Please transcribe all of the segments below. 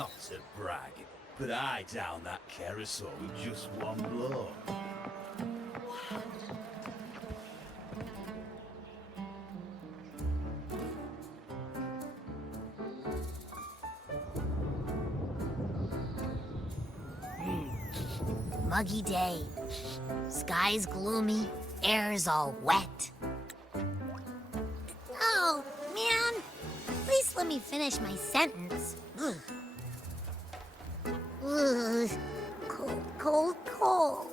Not to brag, but I downed that carousel with just one blow. Muggy day. Sky's gloomy, air's all wet. Oh, man. At least let me finish my sentence. Ugh. Ugh. Cold, cold, cold.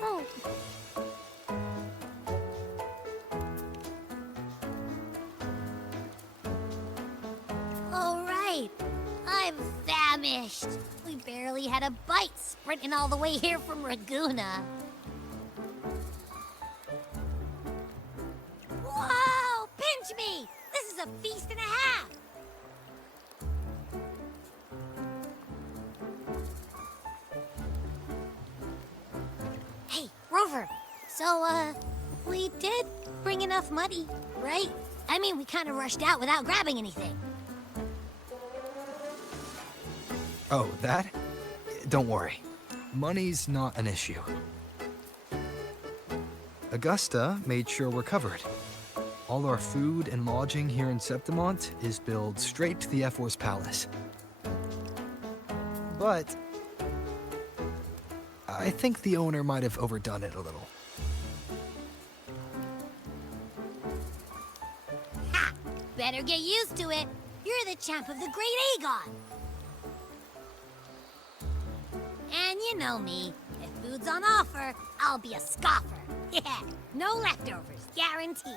Oh. All right. I'm famished. We barely had a bite sprinting all the way here from Laguna. Whoa! Pinch me! This is a feast and a half! Hey, Rover. So, we did bring enough money, right? I mean, we kind of rushed out without grabbing anything. Oh, that? Don't worry. Money's not an issue. Augusta made sure we're covered. All our food and lodging here in Septimont is billed straight to the F4's palace. But I think the owner might have overdone it a little. Ha! Better get used to it. You're the champ of the Great Aegon. And you know me. If food's on offer, I'll be a scoffer. Yeah, no leftovers, guaranteed.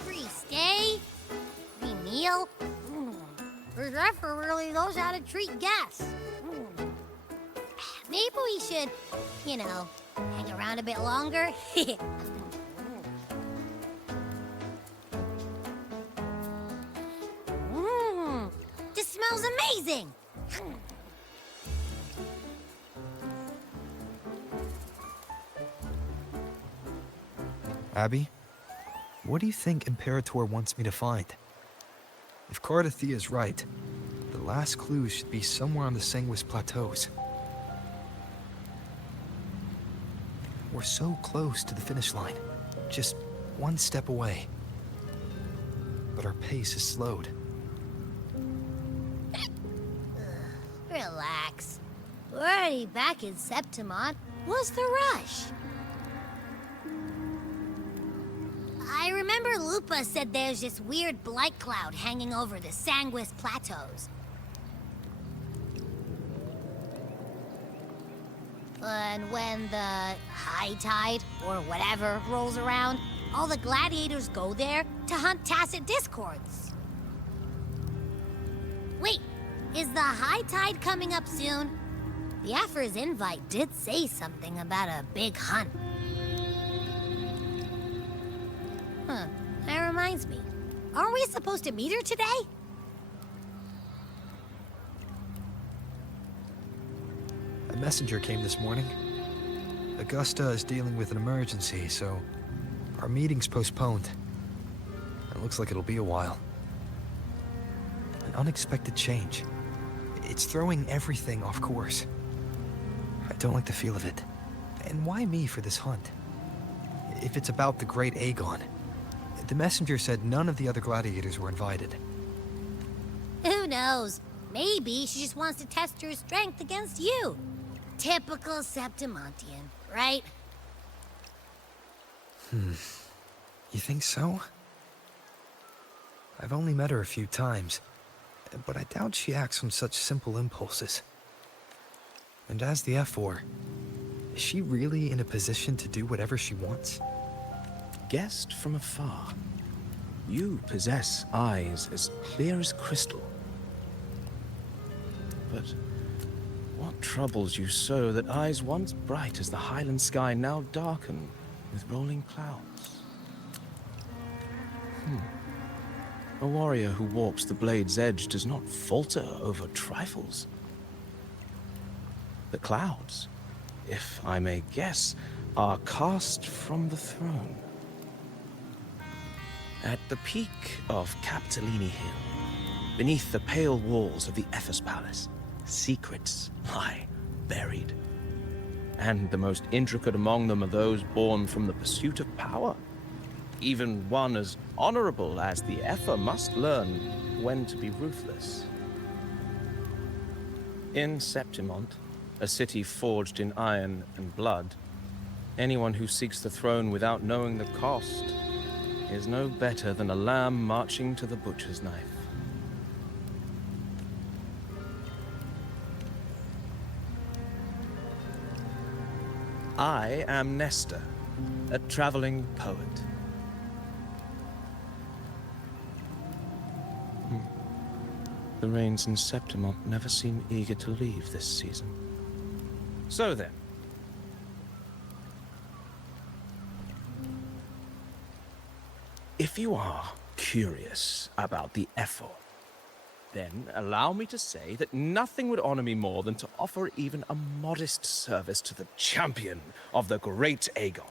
Free stay, free meal. The zephyr really knows how to treat guests. Maybe we should, you know, hang around a bit longer. This smells amazing. Abby, what do you think Imperator wants me to find? If Cardathia is right, the last clue should be somewhere on the Sanguis Plateaus. We're so close to the finish line, just one step away. But our pace is slowed. Relax. We're already back in Septimont. What's the rush? I remember Lupa said there's this weird blight cloud hanging over the Sanguis Plateaus. And when the high tide, or whatever, rolls around, all the gladiators go there to hunt tacit discords. Wait, is the high tide coming up soon? The Aphor's invite did say something about a big hunt. Huh, that reminds me. Aren't we supposed to meet her today? A messenger came this morning. Augusta is dealing with an emergency, so our meeting's postponed. It looks like it'll be a while. An unexpected change. It's throwing everything off course. I don't like the feel of it. And why me for this hunt? If it's about the Great Aegon. The messenger said none of the other gladiators were invited. Who knows? Maybe she just wants to test her strength against you. Typical Septimontian, right? You think so? I've only met her a few times, but I doubt she acts on such simple impulses. And as the F4, is she really in a position to do whatever she wants? Guessed from afar, you possess eyes as clear as crystal. But what troubles you so that eyes once bright as the highland sky now darken with rolling clouds? A warrior who walks the blade's edge does not falter over trifles. The clouds, if I may guess, are cast from the throne. At the peak of Capitolini Hill, beneath the pale walls of the Ephes Palace, secrets lie buried. And the most intricate among them are those born from the pursuit of power. Even one as honorable as the Epher must learn when to be ruthless. In Septimont, a city forged in iron and blood, anyone who seeks the throne without knowing the cost is no better than a lamb marching to the butcher's knife. I am Nestor, a traveling poet. The rains in Septimont never seem eager to leave this season. So then, if you are curious about the Epher, then allow me to say that nothing would honor me more than to offer even a modest service to the champion of the great Aegon.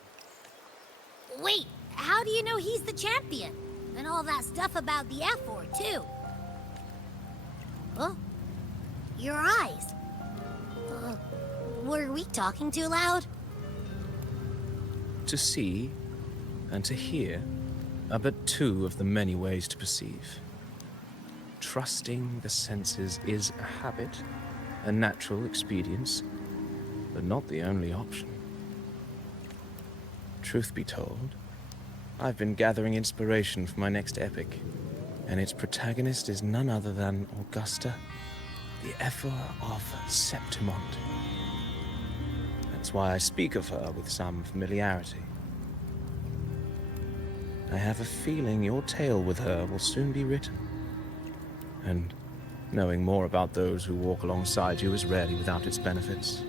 Wait, how do you know he's the champion? And all that stuff about the F-Word, too? Huh? Your eyes. Were we talking too loud? To see and to hear are but two of the many ways to perceive. Trusting the senses is a habit, a natural expedience, but not the only option. Truth be told, I've been gathering inspiration for my next epic, and its protagonist is none other than Augusta, the Epher of Septimont. That's why I speak of her with some familiarity. I have a feeling your tale with her will soon be written. And knowing more about those who walk alongside you is rarely without its benefits.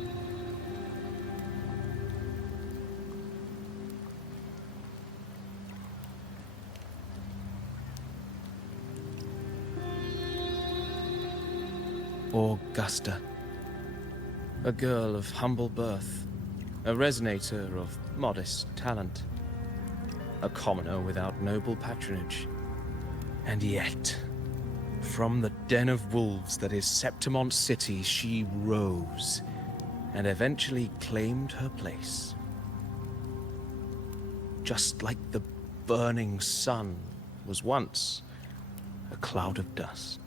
Augusta, a girl of humble birth, a resonator of modest talent, a commoner without noble patronage, and yet, from the den of wolves that is Septimont City, she rose and eventually claimed her place. Just like the burning sun was once a cloud of dust.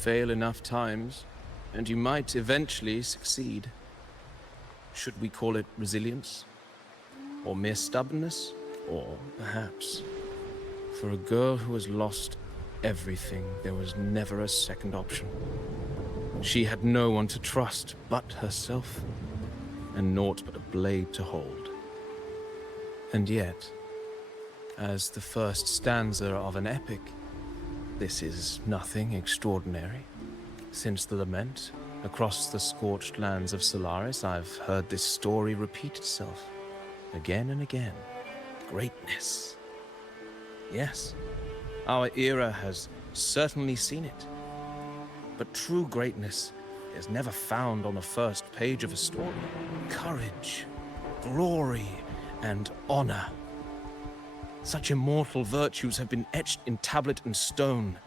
fail enough times, and you might eventually succeed. Should we call it resilience? Or mere stubbornness? Or perhaps, for a girl who has lost everything, there was never a second option. She had no one to trust but herself, and naught but a blade to hold. And yet, as the first stanza of an epic, this is nothing extraordinary. Since the lament, across the scorched lands of Solaris, I've heard this story repeat itself, again and again. Greatness. Yes, our era has certainly seen it. But true greatness is never found on the first page of a story. Courage, glory, and honor. Such immortal virtues have been etched in tablet and stone.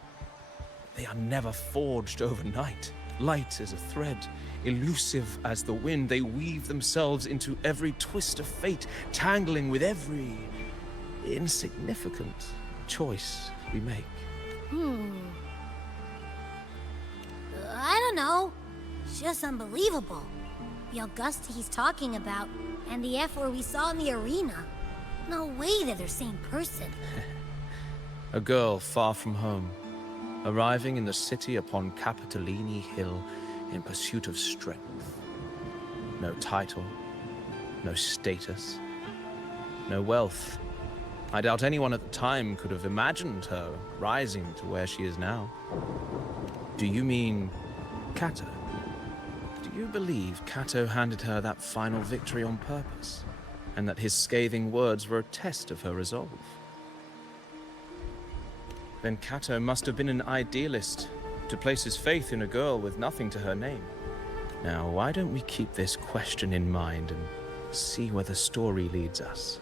They are never forged overnight. Light as a thread, elusive as the wind, they weave themselves into every twist of fate, tangling with every insignificant choice we make. I don't know. It's just unbelievable. The Augusta he's talking about, and the F-word we saw in the arena. No way they're the same person. A girl far from home, arriving in the city upon Capitolini Hill in pursuit of strength. No title, no status, no wealth. I doubt anyone at the time could have imagined her rising to where she is now. Do you mean Kato? Do you believe Kato handed her that final victory on purpose, and that his scathing words were a test of her resolve? Then Kato must have been an idealist, to place his faith in a girl with nothing to her name. Now, why don't we keep this question in mind and see where the story leads us?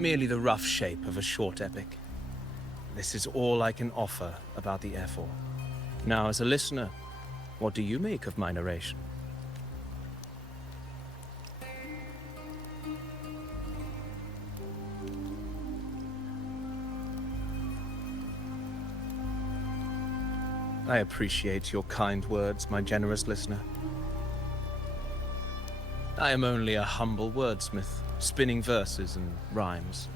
merely the rough shape of a short epic. This is all I can offer about the F4. Now, as a listener, what do you make of my narration? I appreciate your kind words, my generous listener. I am only a humble wordsmith, spinning verses and rhymes.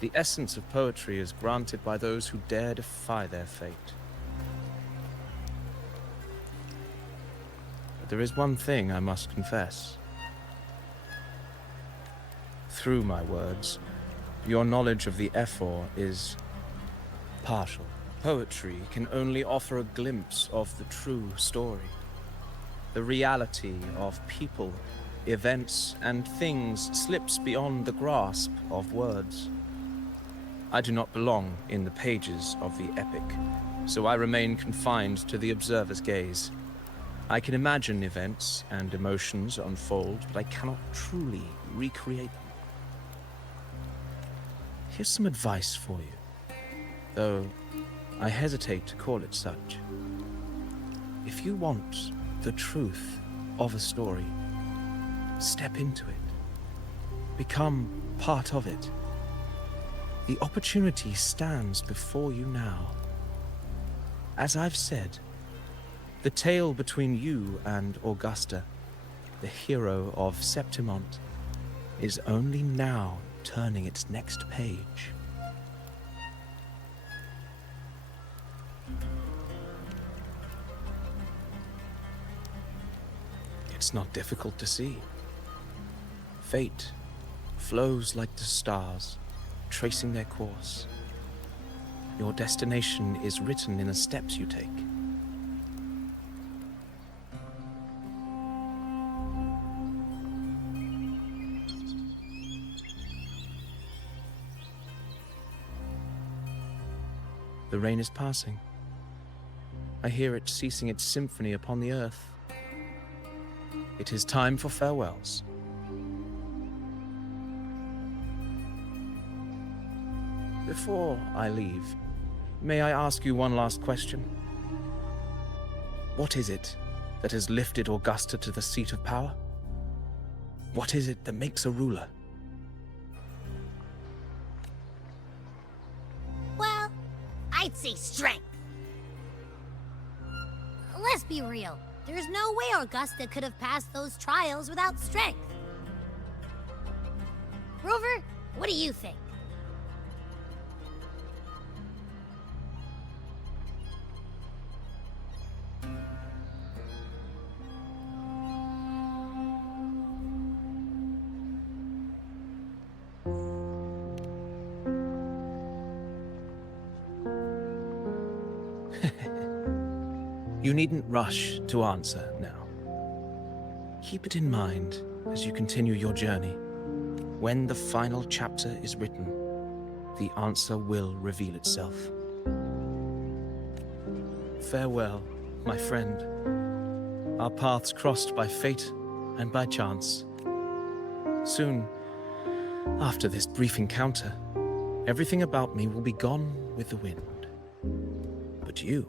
The essence of poetry is granted by those who dare defy their fate. But there is one thing I must confess. Through my words, your knowledge of the F4 is partial. Poetry can only offer a glimpse of the true story. The reality of people, events, and things slips beyond the grasp of words. I do not belong in the pages of the epic, so I remain confined to the observer's gaze. I can imagine events and emotions unfold, but I cannot truly recreate them. Here's some advice for you, though I hesitate to call it such. If you want the truth of a story, step into it. Become part of it. The opportunity stands before you now. As I've said, the tale between you and Augusta, the hero of Septimont, is only now turning its next page. It's not difficult to see. Fate flows like the stars, tracing their course. Your destination is written in the steps you take. The rain is passing. I hear it ceasing its symphony upon the earth. It is time for farewells. Before I leave, may I ask you one last question? What is it that has lifted Augusta to the seat of power? What is it that makes a ruler? Well, I'd say strength. Let's be real. There's no way Augusta could have passed those trials without strength. Rover, what do you think? You needn't rush to answer now. Keep it in mind as you continue your journey. When the final chapter is written, the answer will reveal itself. Farewell, my friend. Our paths crossed by fate and by chance. Soon, after this brief encounter, everything about me will be gone with the wind. But you,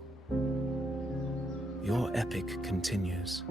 your epic continues.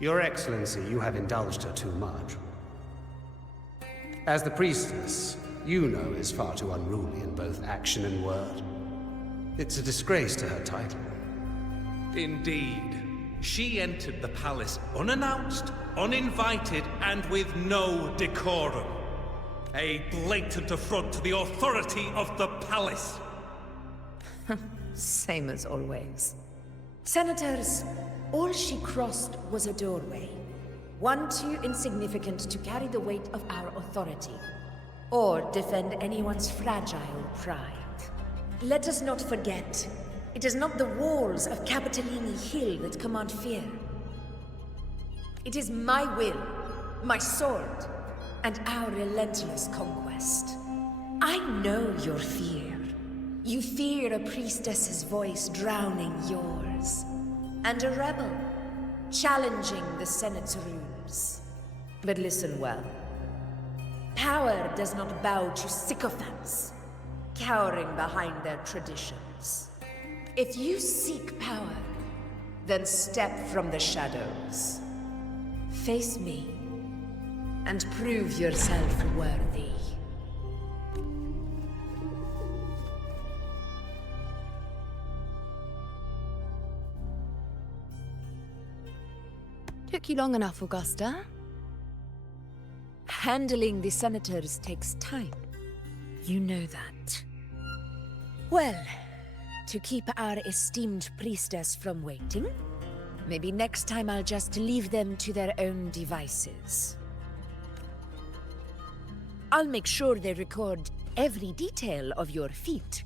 Your Excellency, you have indulged her too much. As the priestess, Iuno is far too unruly in both action and word. It's a disgrace to her title. Indeed. She entered the palace unannounced, uninvited, and with no decorum. A blatant affront to the authority of the palace. Same as always. Senators, all she crossed was a doorway. One too insignificant to carry the weight of our authority, or defend anyone's fragile pride. Let us not forget, it is not the walls of Capitolini Hill that command fear. It is my will, my sword, and our relentless conquest. I know your fear. You fear a priestess's voice drowning yours, and a rebel challenging the Senate's rules. But listen well. Power does not bow to sycophants, cowering behind their traditions. If you seek power, then step from the shadows. Face me, and prove yourself worthy. Took you long enough, Augusta. Handling the senators takes time. You know that. Well, to keep our esteemed priestess from waiting, maybe next time I'll just leave them to their own devices. I'll make sure they record every detail of your feat,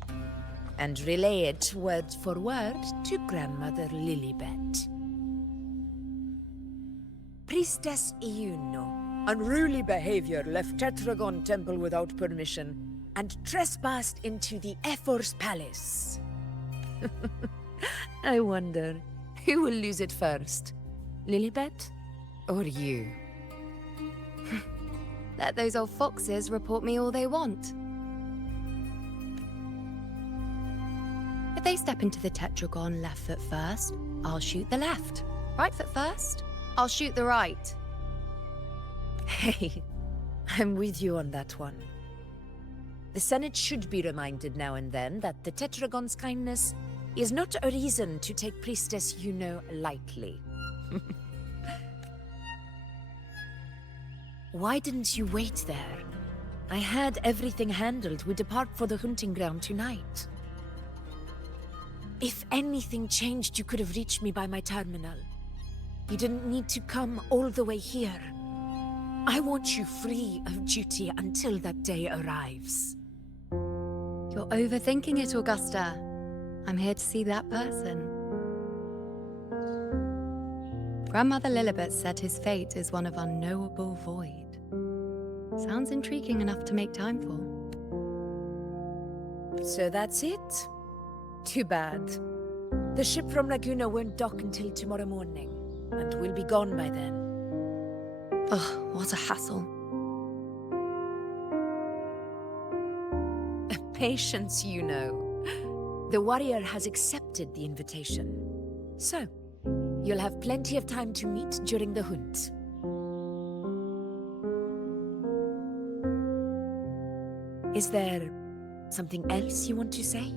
and relay it word for word to Grandmother Lilibet. Priestess Iuno, unruly behavior, left Tetragon Temple without permission, and trespassed into the Ephor's palace. I wonder, who will lose it first? Lilibet or you? Let those old foxes report me all they want. If they step into the Tetragon left foot first, I'll shoot the left. Right foot first, I'll shoot the right. Hey, I'm with you on that one. The Senate should be reminded now and then that the Tetragon's kindness is not a reason to take Priestess Iuno lightly. Why didn't you wait there? I had everything handled. We depart for the hunting ground tonight. If anything changed, you could have reached me by my terminal. You didn't need to come all the way here. I want you free of duty until that day arrives. You're overthinking it, Augusta. I'm here to see that person. Grandmother Lilibet said his fate is one of unknowable void. Sounds intriguing enough to make time for. So that's it? Too bad. The ship from Laguna won't dock until tomorrow morning, and we'll be gone by then. Ugh, what a hassle. Patience, you know. The warrior has accepted the invitation. So, you'll have plenty of time to meet during the hunt. Is there something else you want to say?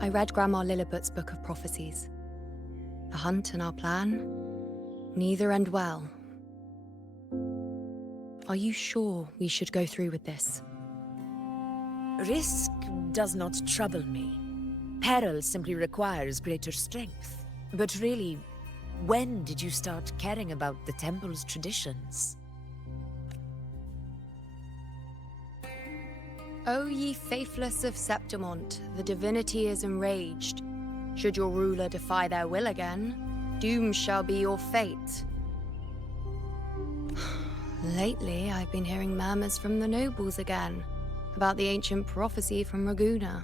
I read Grandma Lilibet's Book of Prophecies. The hunt and our plan, neither end well. Are you sure we should go through with this? Risk does not trouble me. Peril simply requires greater strength. But really, when did you start caring about the temple's traditions? O ye faithless of Septimont, the divinity is enraged. Should your ruler defy their will again, doom shall be your fate. Lately, I've been hearing murmurs from the nobles again, about the ancient prophecy from Laguna.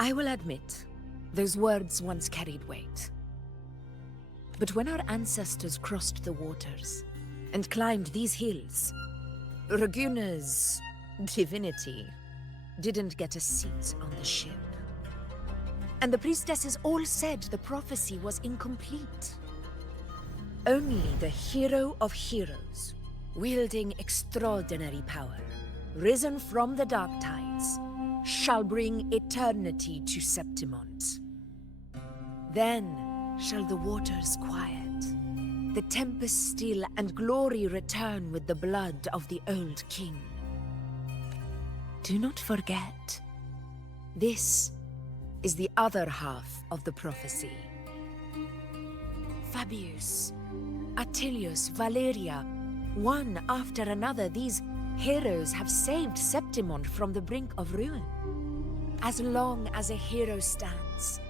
I will admit, those words once carried weight. But when our ancestors crossed the waters and climbed these hills, Laguna's divinity didn't get a seat on the ship. And the priestesses all said the prophecy was incomplete. Only the hero of heroes, wielding extraordinary power, risen from the dark tides, shall bring eternity to Septimont. Then shall the waters quiet, the tempest still, and glory return with the blood of the old king. Do not forget, this is the other half of the prophecy. Fabius, Attilius, Valeria. One after another, these heroes have saved Septimond from the brink of ruin. As long as a hero stands,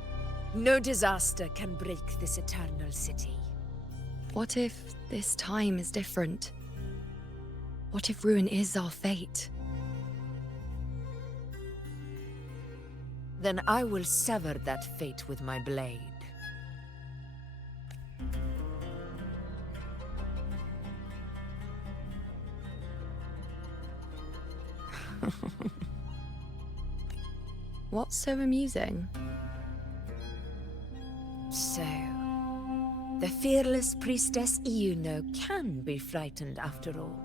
no disaster can break this eternal city. What if this time is different? What if ruin is our fate? Then I will sever that fate with my blade. What's so amusing? So, the fearless priestess Iuno can be frightened after all.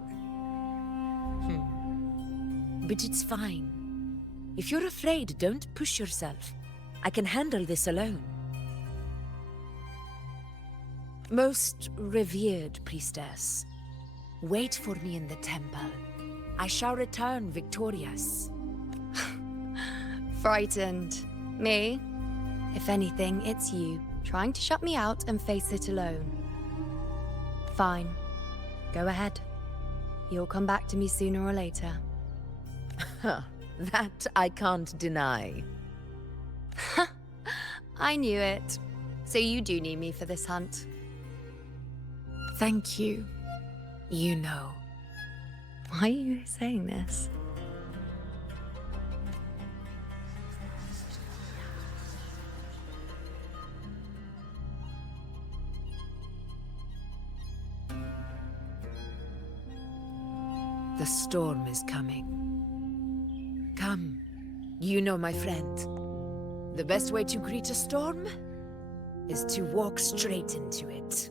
But it's fine. If you're afraid, don't push yourself. I can handle this alone. Most revered priestess, wait for me in the temple. I shall return victorious. Frightened. Me? If anything, it's you, trying to shut me out and face it alone. Fine. Go ahead. You'll come back to me sooner or later. That I can't deny. I knew it. So you do need me for this hunt. Thank you. You know. Why are you saying this? The storm is coming. Come, you know my friend. The best way to greet a storm is to walk straight into it.